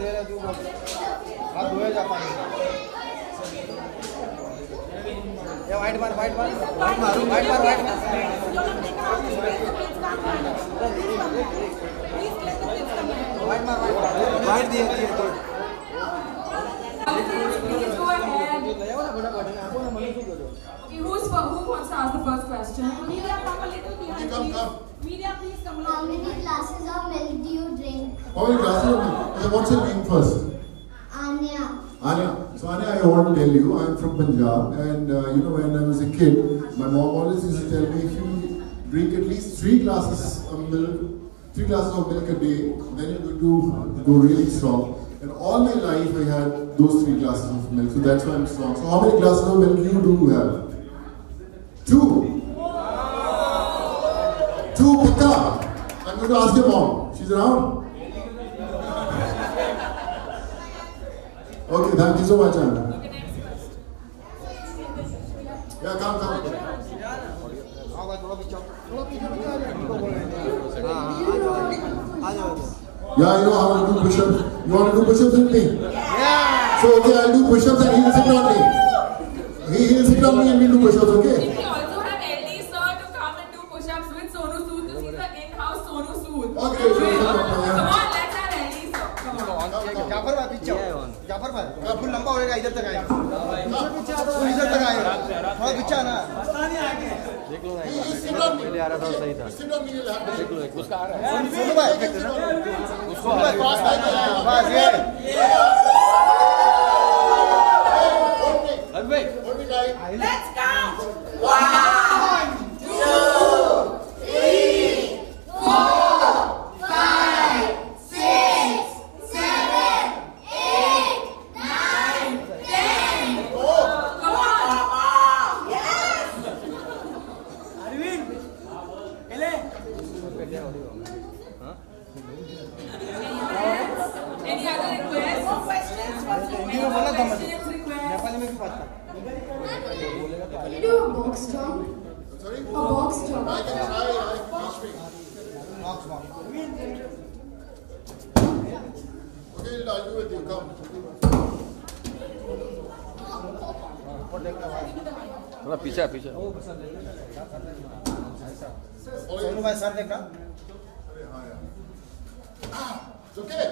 दे रहा तू हाथ धोए जा पानी ये वाइट मार वाइट मार वाइट मार वाइट मार वाइट मार वाइट दिए Please go ahead. Who wants to ask the first question? Media, come a little behind, please. Media, please come along. How many glasses of milk do you drink? How many glasses of milk? What's your name first? Anya. Anya. So Anya, I want to tell you, I'm from Punjab, and when I was a kid, my mom always used to tell me if you drink at least 3 glasses of milk a day, then you're going to go really strong. And all my life I had those 3 glasses of milk, so that's why I'm strong. So how many glasses of milk you do have? 2. 2 Pika. I'm going to ask your mom. She's around? Okay, thank you so much, Anna. Yeah, come. Yeah, you know how to do push-ups. You want to do push-ups with me? Yeah. So okay, I'll do push-ups and he'll sit on me. He'll sit on me and we'll do push-ups, okay? We also have LD sir to come and do push-ups with Sonu Sood. This is the in-house Sonu Sood. Okay, Come on, let's have LD sir. Come on. Jafar भाई पीछे जाफर भाई full लंबा होएगा इधर तक आएगा इधर तक आएगा थोड़ा पीछे आना देख लो पहले आ रहा था सही था देख लो उसका आ रहा है सुनो भाई उसको क्रॉस करके बस ये Let's count. 1, 2, 3, 4, 5, 6, 7, 8, 9, 10. Come on. Yes. Arvind, ele. Any other requests? More questions? Questions, requests? Nepali में क्यों बात कर? Can you do a box jump? Sorry? A box jump. I can try. Ask me. Okay, I'll do with you. Come. थोड़ा पीछे सोनू भाई sir देखना It's okay.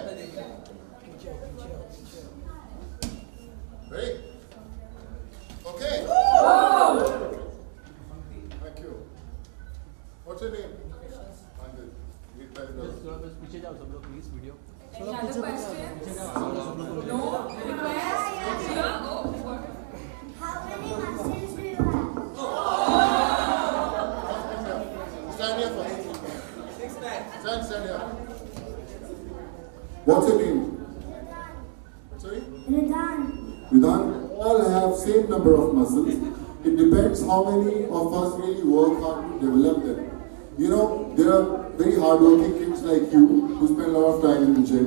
Ready? Okay. Thank you. What's your name? Anand. पीछे जाओ सब लोग please video Any other questions? No? Requests? Here? Oh, what? How many muscles do you have? Stand here first. Stand here. What's your name? Sorry? Ridan. Vidhan, all have same number of muscles. It depends how many of us really work hard to develop them. You know, there are very hardworking kids like you who spend a lot of time in the gym.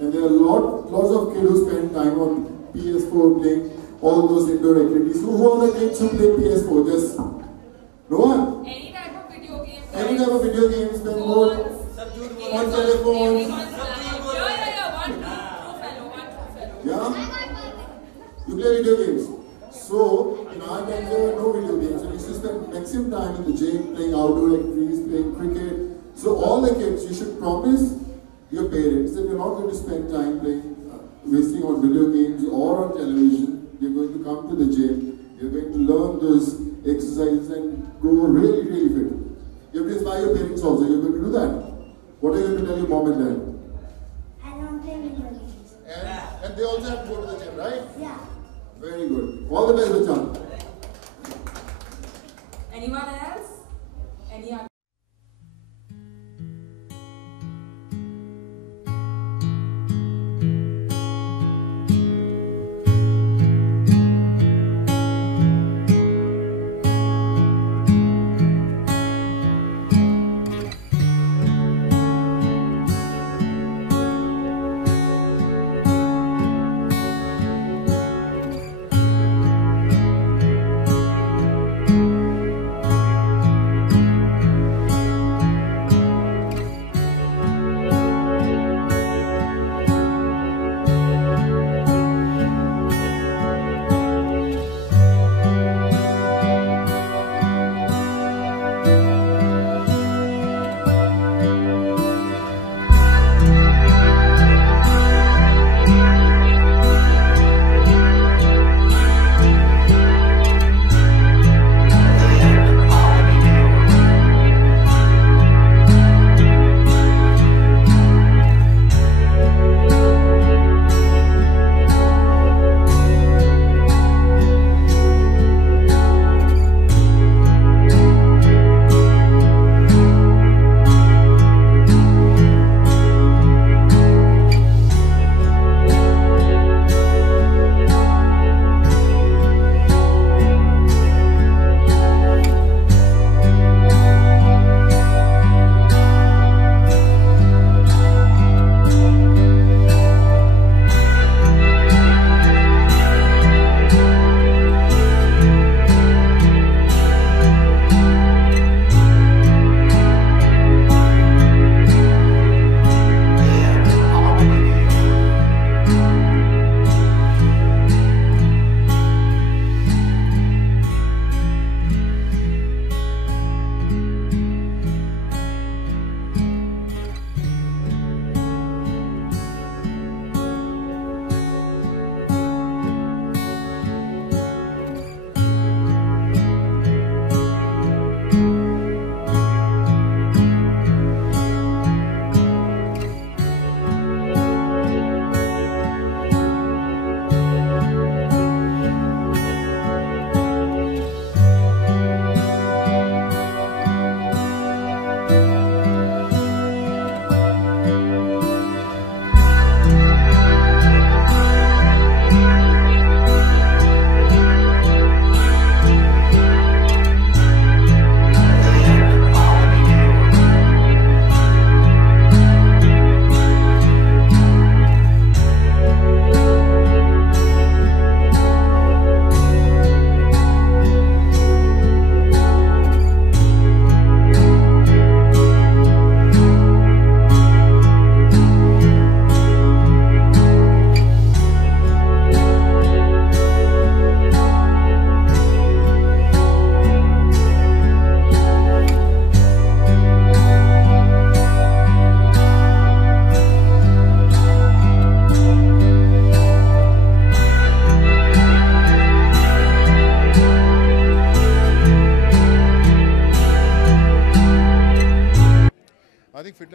And there are lots of kids who spend time on PS4 playing all those indoor activities. Who are the kids who play PS4? Just no one. Any type of video game? Any type of video games, spend more on telephones. Yeah. One true fellow. Yeah? You play video games. So, in our time there were no video games. So, we used to spend maximum time in the gym, playing outdoor activities, playing cricket. So, all the kids, you should promise your parents that you're not going to spend time playing, wasting on video games or on television. You're going to come to the gym. You're going to learn those exercises and grow really, really fit. You have to inspire your parents also. You're going to do that. What are you going to tell your mom and dad? I don't play video games. And they also have to go to the gym, right? Yeah. Very good. All the best, Bachchan. Anyone else? Any other?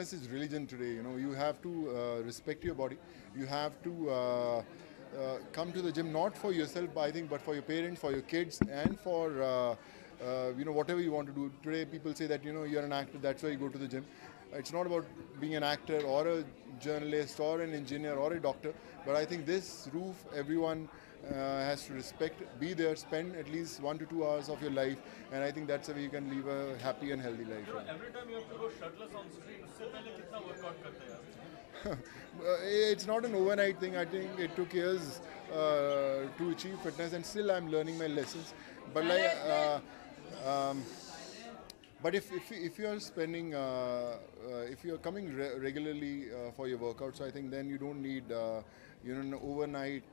fitness is religion today. You know, you have to respect your body. You have to come to the gym not for yourself, I think, but for your parents, for your kids, and for you know, whatever you want to do. Today, people say that, you know, you're an actor, that's why you go to the gym. It's not about being an actor or a journalist or an engineer or a doctor, but I think this roof, everyone has to respect, be there, spend at least 1 to 2 hours of your life, and I think that's the way you can live a happy and healthy life. You know, every time you have to go shirtless on screen, उससे पहले कितना workout करते हैं? It's not an overnight thing. I think it took years to achieve fitness, and still I'm learning my lessons. But but if you are spending, if you are coming regularly for your workouts, I think then you don't need you know, an overnight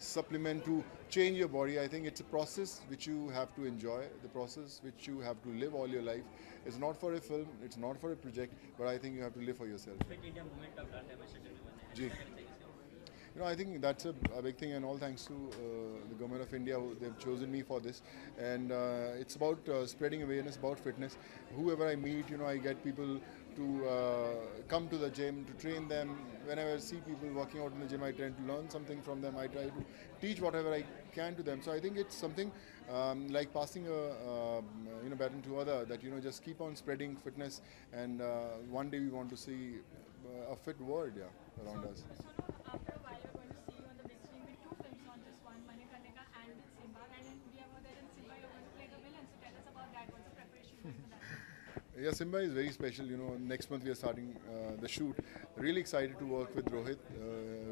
supplement to change your body. I think it's a process which you have to enjoy, the process which you have to live all your life. It's not for a film, it's not for a project, but I think you have to live for yourself. Ji. You know, I think that's a big thing, and all thanks to the government of India, they've chosen me for this. And it's about spreading awareness about fitness. Whoever I meet, you know, I get people to come to the gym, to train them. Whenever I see people working out in the gym, I tend to learn something from them. I try to teach whatever I can to them. So I think it's something like passing a you know, baton to other, that, you know, just keep on spreading fitness, and one day we want to see a fit world, around us. After a while, you're going to see you on the big screen with 2 films, not just one, Manikarnika and with Simba. And in We Are More Than Simba, you're going to play the villain. So tell us about that. What's the preparation like for that? Yeah, Simba is very special. You know, next month we are starting the shoot. Really excited to work with Rohit,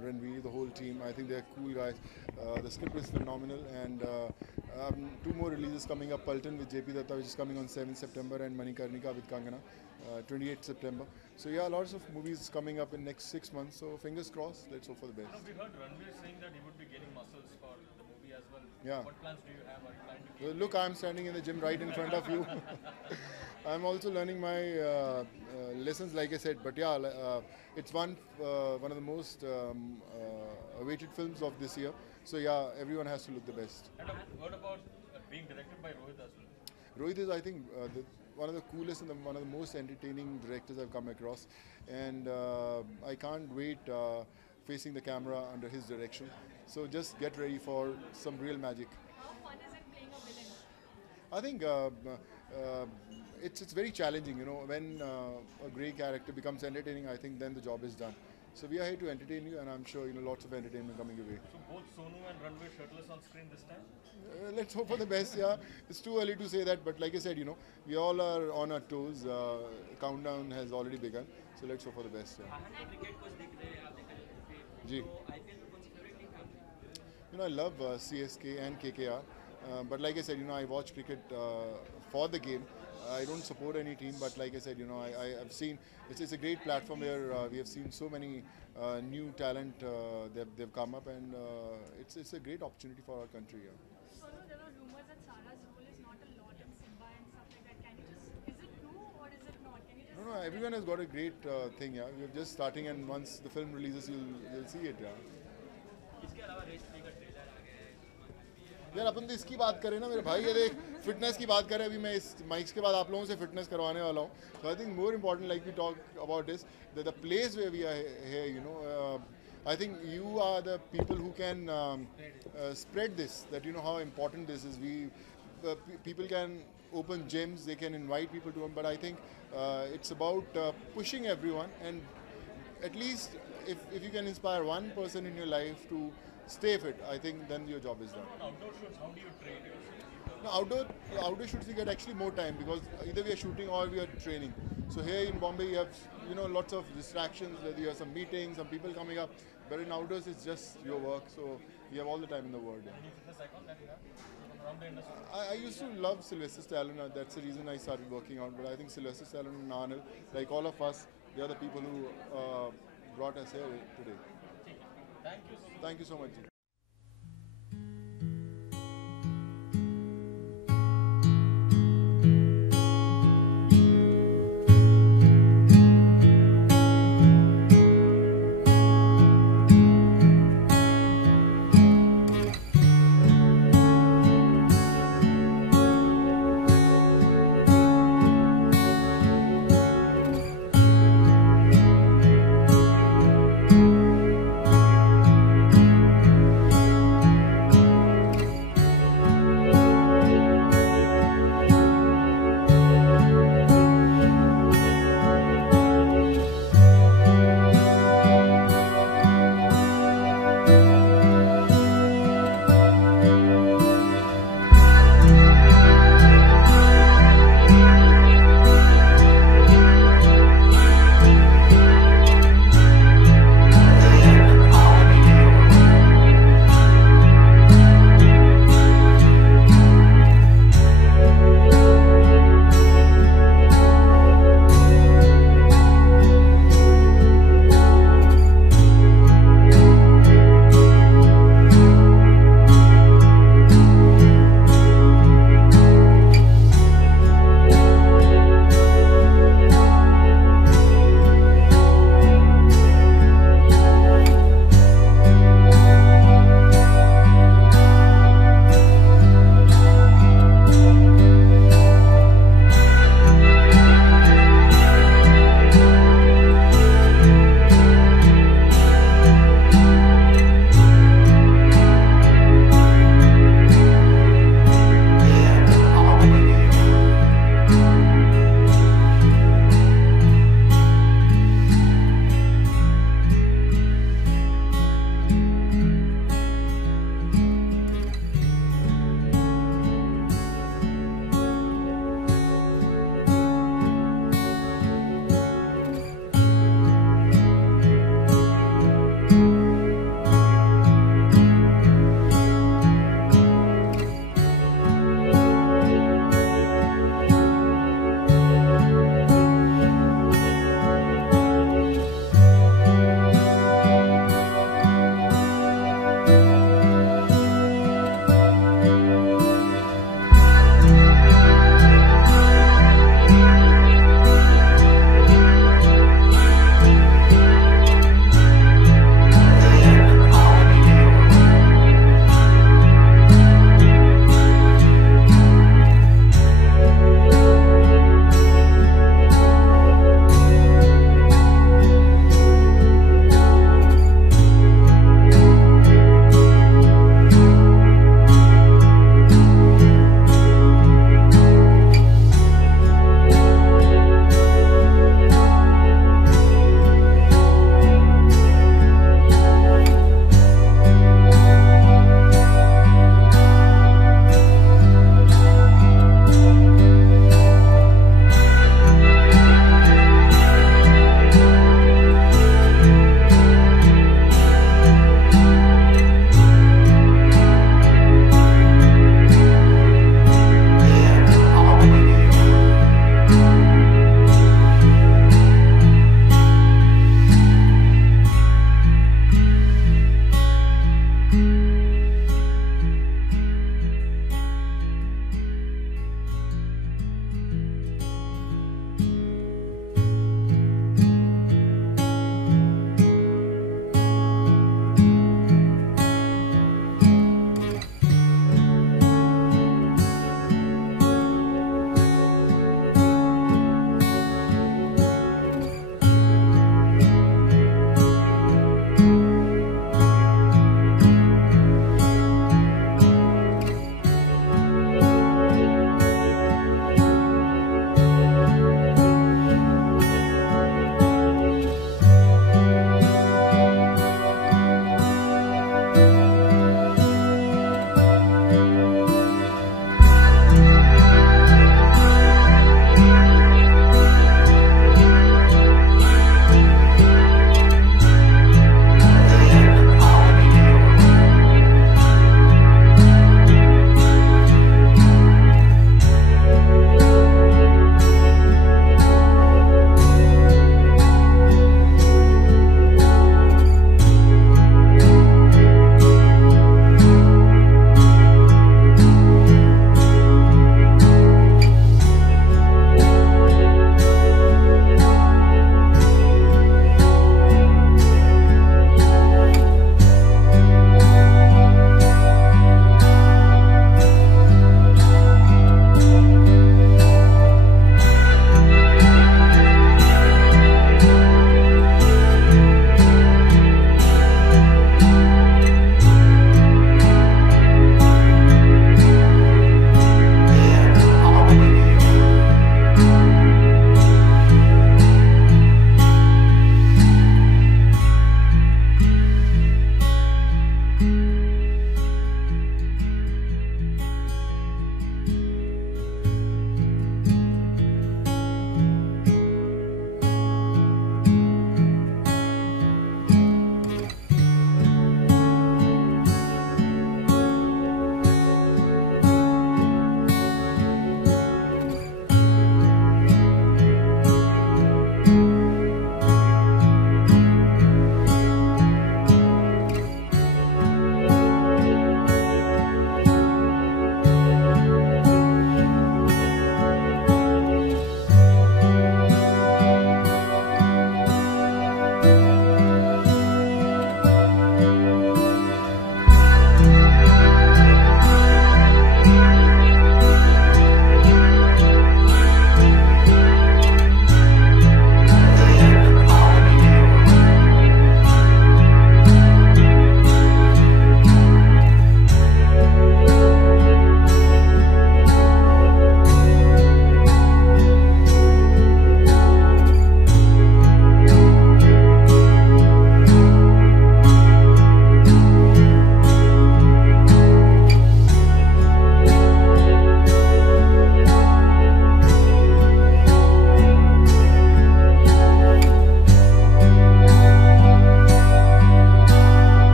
Ranveer, the whole team. I think they're cool guys. The script is phenomenal, and 2 more releases coming up. Paltan with JP Datta, which is coming on 7th September, and Manikarnika with Kangana, 28th September. So yeah, lots of movies coming up in next 6 months. So fingers crossed. Let's hope for the best. We heard Ranveer saying that he would be gaining muscles for the movie as well. Yeah. What plans do you have? Are you planning to gain? Look, I'm standing in the gym right in front of you. I'm also learning my lessons, like I said. But yeah, it's one of the most awaited films of this year. So yeah, everyone has to look the best. And I've heard about being directed by Rohit as well. Rohit is, I think, one of the coolest and one of the most entertaining directors I've come across. And I can't wait facing the camera under his direction. So just get ready for some real magic. How fun is it playing a villain? I think it's very challenging, you know. When a great character becomes entertaining, I think then the job is done. So we are here to entertain you, and I'm sure, you know, lots of entertainment coming your way. So both Sonu and Ranveer shirtless on screen this time? Let's hope for the best. Yeah, it's too early to say that, but like I said, you know, we all are on our toes. Countdown has already begun, so let's hope for the best. Yeah. Ji. You know, I love CSK and KKR, but like I said, you know, I watch cricket for the game. I don't support any team, but like I said, you know, I've seen it's a great platform where we have seen so many new talent. They've come up, and it's a great opportunity for our country. Yeah. So there were rumors that Sara's role is not a lot in Simba and stuff like that. Can you just, is it true or is it not? Can you just? No, everyone has got a great thing. Yeah, we're just starting, and once the film releases, you'll see it. Yeah. यार अपन तो इसकी बात करें ना मेरे भाई, ये देख फिटनेस की बात करें. अभी मैं इस माइक्स के बाद आप लोगों से फिटनेस करवाने वाला हूँ. So I think more important, like we talk about this, that the place where we are here, you know, I think you are the people who can spread this, that you know how important this is. People can open gyms, they can invite people to them, but I think it's about pushing everyone, and at least if you can inspire one person in your life to stay fit, I think then your job is done. On outdoor shoots, how do you train yourself? No, outdoor shoots we get actually more time, because either we are shooting or we are training. So here in Bombay you have, you know, lots of distractions. You have some meetings, some people coming up, but in outdoors it's just your work. So you have all the time in the world. Yeah. Any fitness icon that you have around the industry? I used to love Sylvester Stallone. That's the reason I started working out. But I think Sylvester Stallone and Arnold, like all of us, they are the people who brought us here today. Thank you so much. Thank you so much.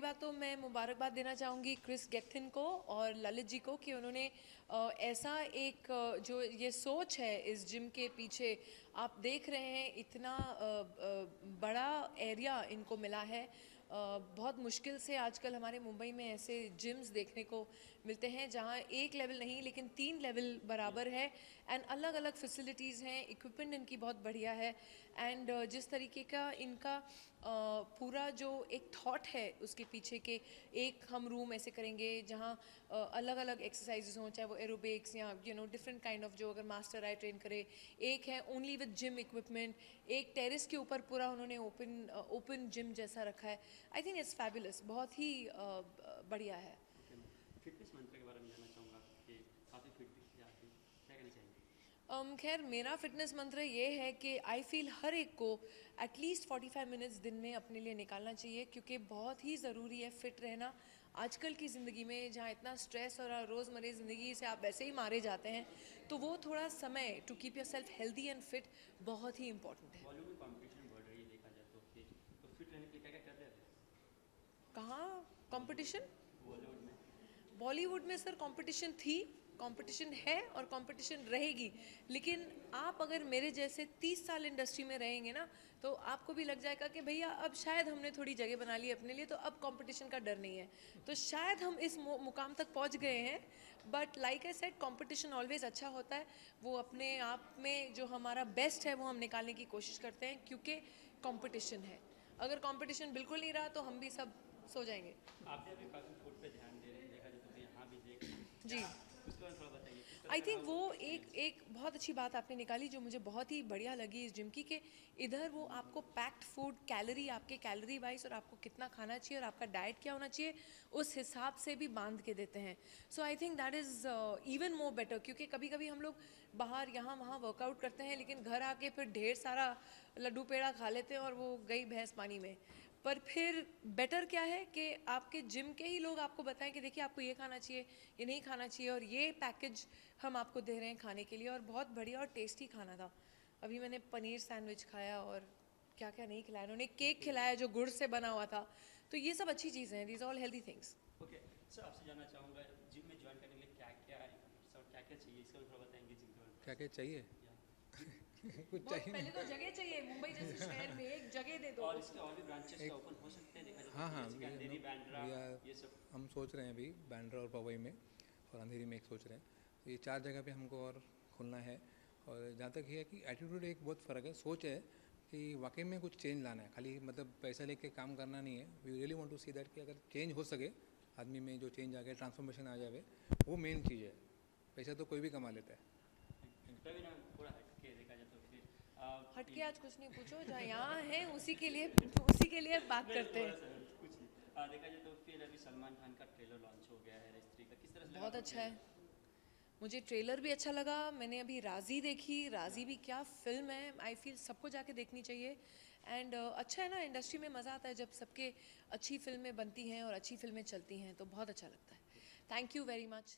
पहली बात तो मैं मुबारकबाद देना चाहूँगी Chris गेथिन को और ललित जी को कि उन्होंने ऐसा एक जो ये सोच है इस जिम के पीछे, आप देख रहे हैं इतना बड़ा एरिया इनको मिला है। बहुत मुश्किल से आजकल हमारे मुंबई में ऐसे जिम्स देखने को मिलते हैं जहाँ एक लेवल नहीं लेकिन 3 लेवल बराबर है एंड अलग अलग फैसिलिटीज़ हैं, इक्विपमेंट इनकी बहुत बढ़िया है एंड जिस तरीके का इनका पूरा जो एक थॉट है उसके पीछे के एक हम रूम ऐसे करेंगे जहाँ अलग अलग एक्सरसाइजेज हों, चाहे वो एरोबिक्स या डिफरेंट काइंड ऑफ जो अगर मास्टर आए ट्रेन करे। एक है ओनली विद जिम इक्विपमेंट, एक टेरेस के ऊपर पूरा उन्होंने ओपन जिम जैसा रखा है। आई थिंक इट्स फैबुलस, बहुत ही बढ़िया है। फिटनेस मंत्र के बारे में जानना चाहूँगा कि काफ़ी फिट दिखते हैं आप, क्या कहना चाहेंगे? खैर मेरा फिटनेस मंत्र ये है कि आई फील हर एक को एटलीस्ट 45 मिनट्स दिन में अपने लिए निकालना चाहिए, क्योंकि बहुत ही ज़रूरी है फ़िट रहना आजकल की ज़िंदगी में, जहाँ इतना स्ट्रेस और रोज़मर्रा ज़िंदगी से आप वैसे ही मारे जाते हैं। तो वो थोड़ा समय to keep yourself healthy and fit बहुत ही इंपॉर्टेंट है। बॉलीवुड में कॉम्पिटिशन बढ़ रही है देखा जाए तो फिट रहने के लिए क्या क्या कर रहे थे? कहाँ कंपटीशन? बॉलीवुड में। बॉलीवुड में सर कंपटीशन थी, कंपटीशन है और कंपटीशन रहेगी, लेकिन आप अगर मेरे जैसे 30 साल इंडस्ट्री में रहेंगे ना तो आपको भी लग जाएगा कि भैया अब शायद हमने थोड़ी जगह बना ली अपने लिए, तो अब कंपटीशन का डर नहीं है। तो शायद हम इस मुकाम तक पहुंच गए हैं, but like I said competition always अच्छा होता है। वो अपने आप में जो हमारा बेस्ट है वो हम निकालने की कोशिश करते हैं, क्योंकि कंपटीशन है। अगर कंपटीशन बिल्कुल नहीं रहा तो हम भी सब सो जाएंगे। आप भी अभी काफ़ी फूड पे ध्यान दे रहे हैं, देखा जाए तो यहाँ भी देख जी, उसके बारे में थोड़ा बताइए। आई थिंक वो एक बहुत अच्छी बात आपने निकाली जो मुझे बहुत ही बढ़िया लगी इस जिम की, कि इधर वो आपको पैक्ड फूड, कैलोरी, आपके कैलोरी वाइज और आपको कितना खाना चाहिए और आपका डाइट क्या होना चाहिए उस हिसाब से भी बांध के देते हैं। So I think that is even more better, क्योंकि कभी कभी हम लोग बाहर यहाँ वहाँ वर्कआउट करते हैं लेकिन घर आके फिर ढेर सारा लड्डू पेड़ा खा लेते हैं और वो गई भैंस पानी में। पर फिर बेटर क्या है कि आपके जिम के ही लोग आपको बताएं कि देखिए आपको ये खाना चाहिए, ये नहीं खाना चाहिए, और ये पैकेज हम आपको दे रहे हैं खाने के लिए। और बहुत बढ़िया और टेस्टी खाना था। अभी मैंने पनीर सैंडविच खाया और क्या क्या नहीं खिलाया, उन्होंने केक खिलाया जो गुड़ से बना हुआ था। तो ये सब अच्छी चीज़ें हैं, these all healthy things. Okay sir, आपसे जानना चाहूँगा जिम में ज्वाइन करने के लिए क्या क्या चाहिए, इसका भी थोड़ा बताएंगे जिम के बारे में। क्या क्या चाहिए? कुछ चाहिए पहले तो जगह चाहिए, मुंबई जैसे शहर में एक जगह दे दो। और इसके और भी ब्रांचेस का ओपन हो सकते हैं देखा जाए? हाँ, अंधेरी, बांद्रा, ये सब हम सोच रहे हैं अभी बांद्रा और पवई में, और अंधेरी में एक सोच रहे हैं। तो ये 4 जगह पे हमको और खुलना है। और जहाँ तक ये है कि एटीट्यूड एक बहुत फ़र्क है, सोच है कि वाकई में कुछ चेंज लाना है, खाली मतलब पैसा लेके काम करना नहीं है। We really want to see that कि अगर चेंज हो सके, आदमी में जो चेंज आ गया, ट्रांसफॉर्मेशन आ जाए, वो मेन चीज़ है। पैसा तो कोई भी कमा लेता है। तभी ना थोड़ा हटके देखा जाए तो फिर हटके आज कुछ नहीं पूछो, जहाँ यहाँ है उसी के लिए बात करते हैं। कुछ नहीं देखा जाए तो फिर अभी सलमान खान का ट्रेलर लॉन्च हो गया है स्त्री का, किस तरह से बहुत अच्छा है, मुझे ट्रेलर भी अच्छा लगा। मैंने अभी राजी देखी, राजी भी क्या फिल्म है। आई फील सबको जाके देखनी चाहिए। एंड अच्छा है ना, इंडस्ट्री में मज़ा आता है जब सबके अच्छी फिल्में बनती हैं और अच्छी फिल्में चलती हैं, तो बहुत अच्छा लगता है। Thank you very much.